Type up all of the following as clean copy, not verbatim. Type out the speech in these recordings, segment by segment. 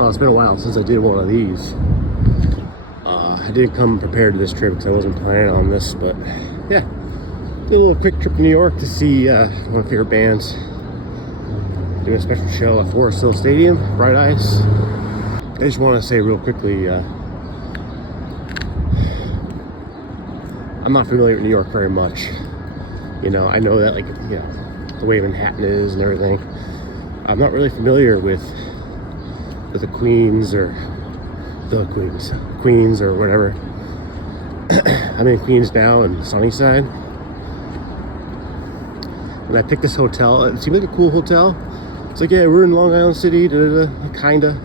Oh, it's been a while since I did one of these. I didn't come prepared to this trip because I wasn't planning on this, but yeah, did a little quick trip to New York to see one of my favorite bands doing a special show at Forest Hill Stadium, Bright Eyes. I just want to say real quickly, I'm not familiar with New York very much. You know, I know that, like, you know, the way Manhattan is and everything. I'm not really familiar with the Queens or whatever. I'm in Queens now in Sunnyside, and I picked this hotel. It seemed like a cool hotel. It's like, yeah, we're in Long Island City, kinda.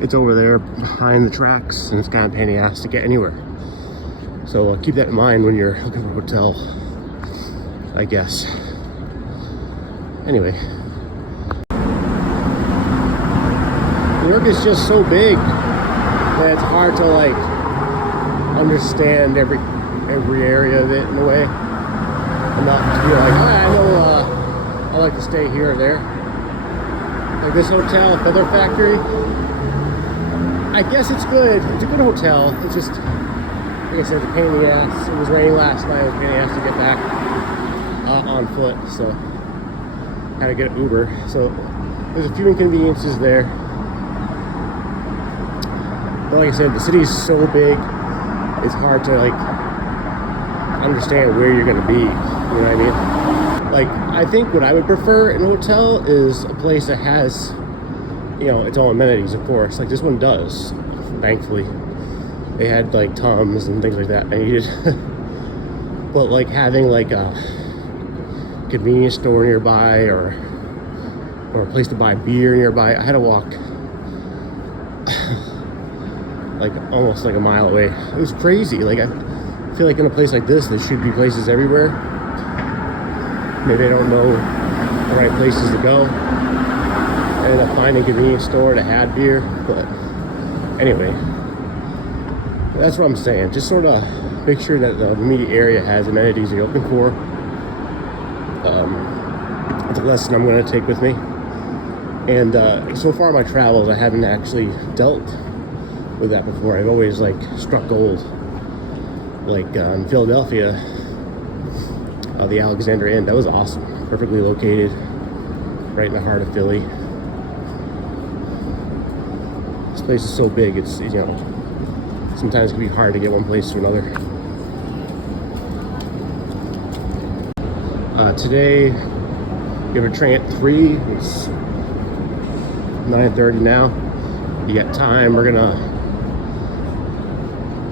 It's over there behind the tracks, and it's kind of a pain in the ass to get anywhere. So keep that in mind when you're looking for a hotel, I guess. Anyway, New York is just so big that it's hard to like understand every area of it in a way. Enough to be like, I know I like to stay here or there. Like this hotel, Feather Factory. I guess it's good. It's a good hotel. It's just, like I said, it's a pain in the ass. It was raining last night. It was a pain in the ass to get back on foot, so had to get an Uber. So there's a few inconveniences there. But like I said, the city's so big, it's hard to like understand where you're gonna be. You know what I mean? Like, I think what I would prefer in a hotel is a place that has, you know, its own amenities, of course. Like this one does, thankfully. They had like Tums and things like that I needed. But like having like a convenience store nearby or a place to buy beer nearby, I had to walk like almost like a mile away. It was crazy. Like I feel like in a place like this, there should be places everywhere. Maybe I don't know the right places to go. I ended up finding a convenience store that had beer, but anyway, that's what I'm saying. Just sort of make sure that the immediate area has amenities that you're looking for. It's a lesson I'm going to take with me. And so far in my travels, I haven't actually dealt with that before. I've always like struck gold. Like in Philadelphia, the Alexander Inn, that was awesome. Perfectly located, right in the heart of Philly. This place is so big, it's, you know, sometimes it can be hard to get one place to another. Today, we have a train at 3. It's 9:30 now. You got time. We're gonna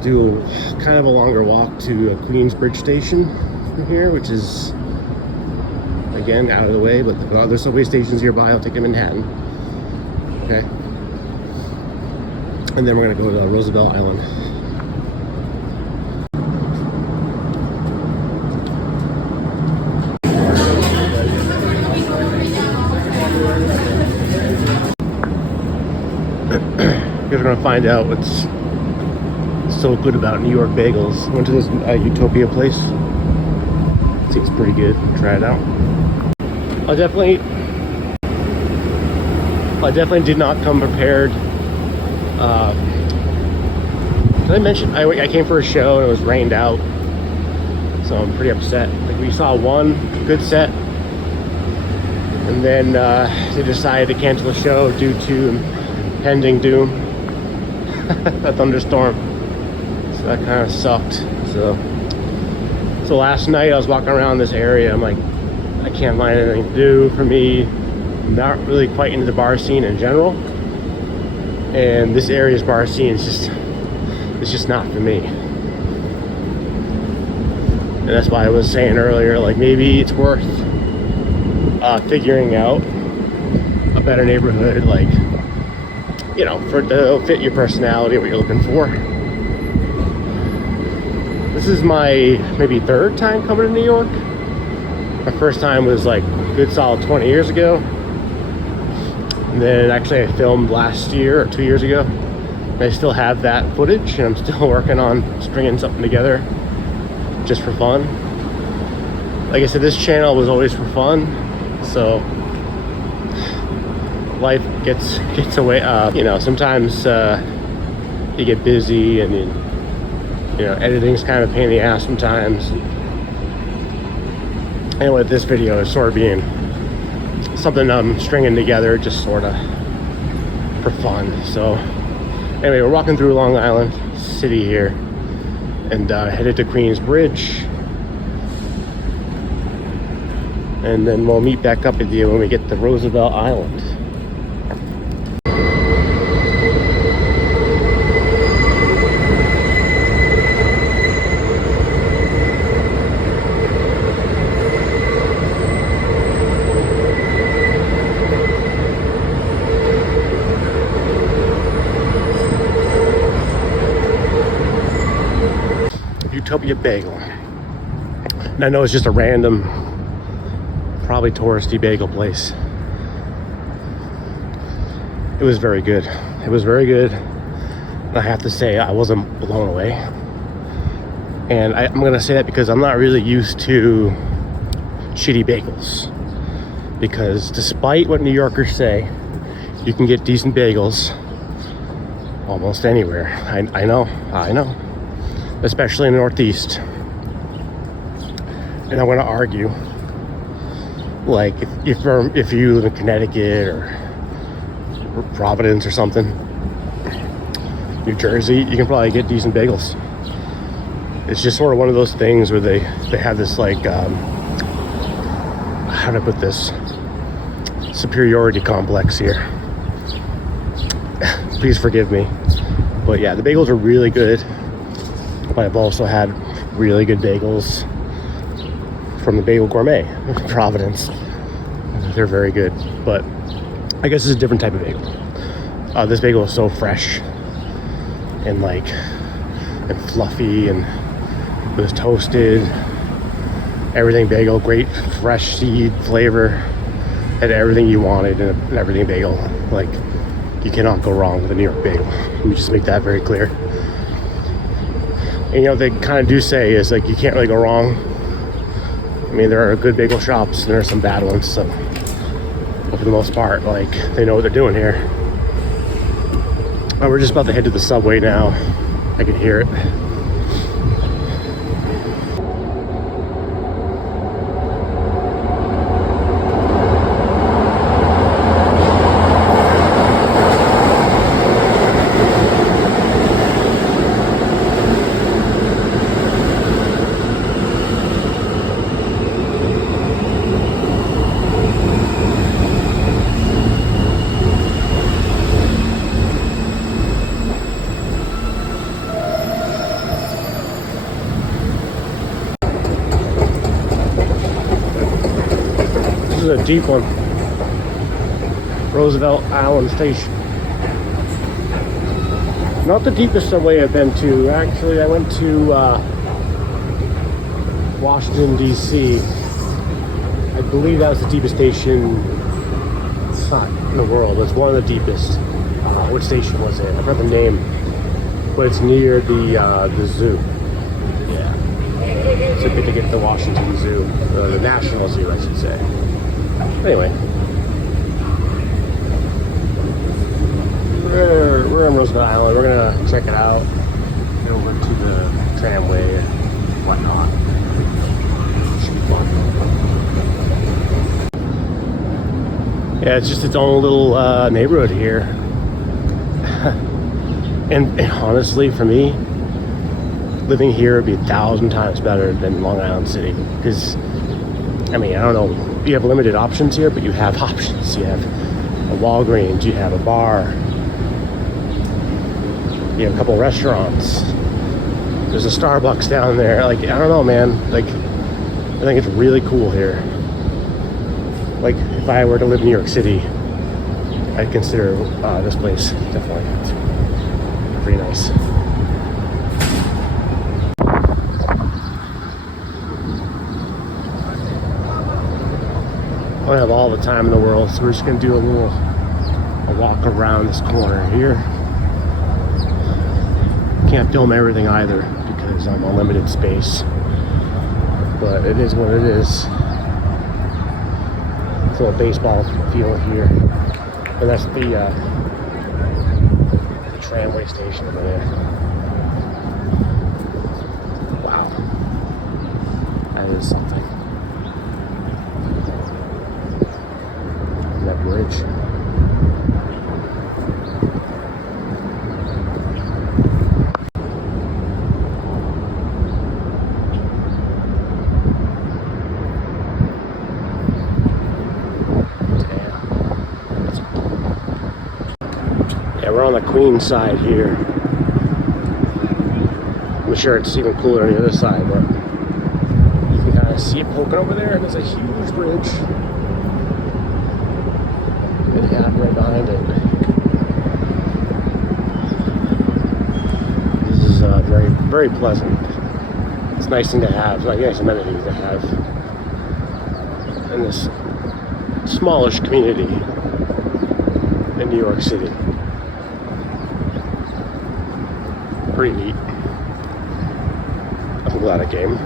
do kind of a longer walk to Queensbridge Station from here, which is, again, out of the way, but the other subway stations nearby, I'll take them in Manhattan. Okay. And then we're gonna go to Roosevelt Island. Because we're gonna find out what's so good about New York bagels. Went to this Utopia place. Seems pretty good. Try it out. I definitely did not come prepared. Did I mention I came for a show and it was rained out, so I'm pretty upset. Like we saw one good set, and then they decided to cancel the show due to pending doom. A thunderstorm. So that kind of sucked. So last night I was walking around this area. I'm like, I can't find anything to do for me. I'm not really quite into the bar scene in general, and this area's bar scene is just not for me. And that's why I was saying earlier, like maybe it's worth figuring out a better neighborhood, like, you know, to fit your personality, what you're looking for. This is my maybe 3rd time coming to New York. My first time was like a good solid 20 years ago. And then actually I filmed last year or 2 years ago. And I still have that footage, and I'm still working on stringing something together just for fun. Like I said, this channel was always for fun. So life gets away. You know, sometimes you get busy, and you know, editing's kind of a pain in the ass sometimes. Anyway, this video is sort of being something I'm stringing together, just sort of for fun. So anyway, we're walking through Long Island City here, and headed to Queens Bridge, and then we'll meet back up with you when we get to Roosevelt Island. Utopia Bagel. And I know it's just a random, probably touristy bagel place. It was very good. It was very good. I have to say, I wasn't blown away. And I'm gonna say that because I'm not really used to shitty bagels. Because despite what New Yorkers say, you can get decent bagels almost anywhere. I know. Especially in the Northeast. And I'm going to argue, like, if you live in Connecticut or Providence or something, New Jersey, you can probably get decent bagels. It's just sort of one of those things where they have this, like, how do I put this, superiority complex here. Please forgive me. But yeah, the bagels are really good. But I've also had really good bagels from the Bagel Gourmet in Providence. They're very good, but I guess it's a different type of bagel. This bagel is so fresh and fluffy, and it was toasted. Everything bagel, great fresh seed flavor, had everything you wanted in an everything bagel. Like, you cannot go wrong with a New York bagel. Let me just make that very clear. And, you know, they kind of do say is, like, you can't really go wrong. I mean, there are good bagel shops and there are some bad ones, so, but for the most part, like, they know what they're doing here. We're just about to head to the subway now. I can hear it. This is a deep one. Roosevelt Island Station. Not the deepest subway I've been to. Actually, I went to Washington, D.C. I believe that was the deepest station in the world. It's one of the deepest. What station was it? I forgot the name. But it's near the zoo. Yeah. So good to get to the Washington Zoo. The National Zoo, I should say. Anyway, we're on Roosevelt Island. We're gonna check it out, get over to the Tramway and whatnot. Should be fun. Yeah, it's just its own little neighborhood here. and honestly, for me, living here would be 1,000 times better than Long Island City. Because, I mean, I don't know. You have limited options here, but you have options. You have a Walgreens, you have a bar, you have a couple restaurants. There's a Starbucks down there. Like, I don't know, man. Like, I think it's really cool here. Like, if I were to live in New York City, I'd consider this place definitely pretty nice. I don't have all the time in the world, so we're just gonna do a walk around this corner here. Can't film everything either because I'm on limited space, but it is what it is. It's a little baseball field here. And that's the tramway station over there. Wow. That is something. That bridge. Yeah, we're on the Queen side here. I'm sure it's even cooler on the other side, but you can kind of see it poking over there, and there's a huge bridge. And yeah, right behind it. This is very, very pleasant. It's a nice thing to have, like a nice amenity to have in this smallish community in New York City. Pretty neat. I'm glad I came.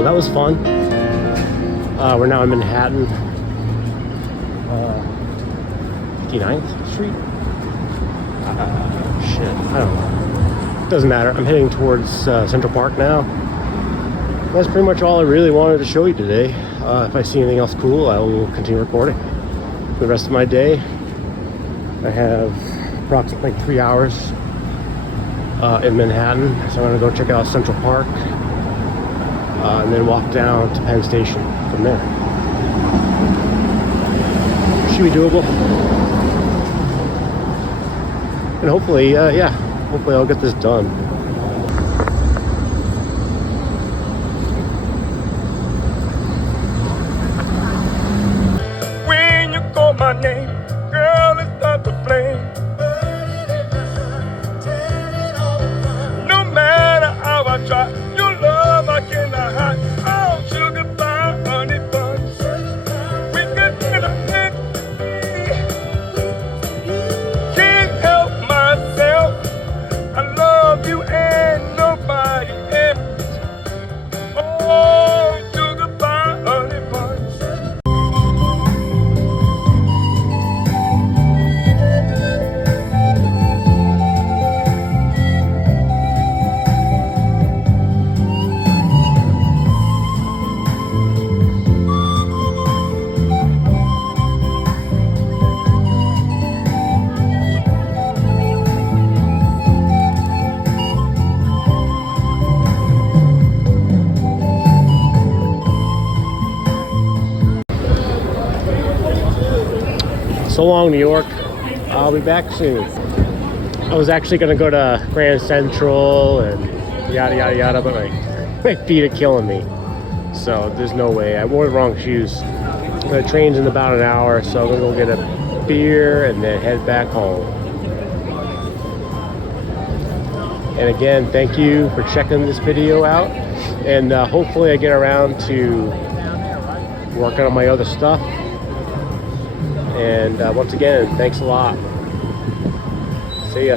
Well, that was fun. We're now in Manhattan, 59th Street. Shit, I don't know. Doesn't matter. I'm heading towards Central Park now. That's pretty much all I really wanted to show you today. If I see anything else cool, I will continue recording. For the rest of my day, I have approximately 3 hours in Manhattan, so I'm gonna go check out Central Park and then walk down to Penn Station from there. Should be doable, and hopefully, yeah, hopefully I'll get this done. When you call my name, girl, it starts to flame. No matter how I try, your love I cannot hide. Oh, sugar pie, honey buns. We could get a hit. Can't help myself. I love you and nobody else. Oh, sugar pie, honey buns. So long, New York. I'll be back soon. I was actually gonna go to Grand Central and yada yada yada, but my feet are killing me. So there's no way. I wore the wrong shoes. The train's in about an hour, so I'm gonna go get a beer and then head back home. And again, thank you for checking this video out. And hopefully I get around to working on my other stuff. And once again, thanks a lot. See ya.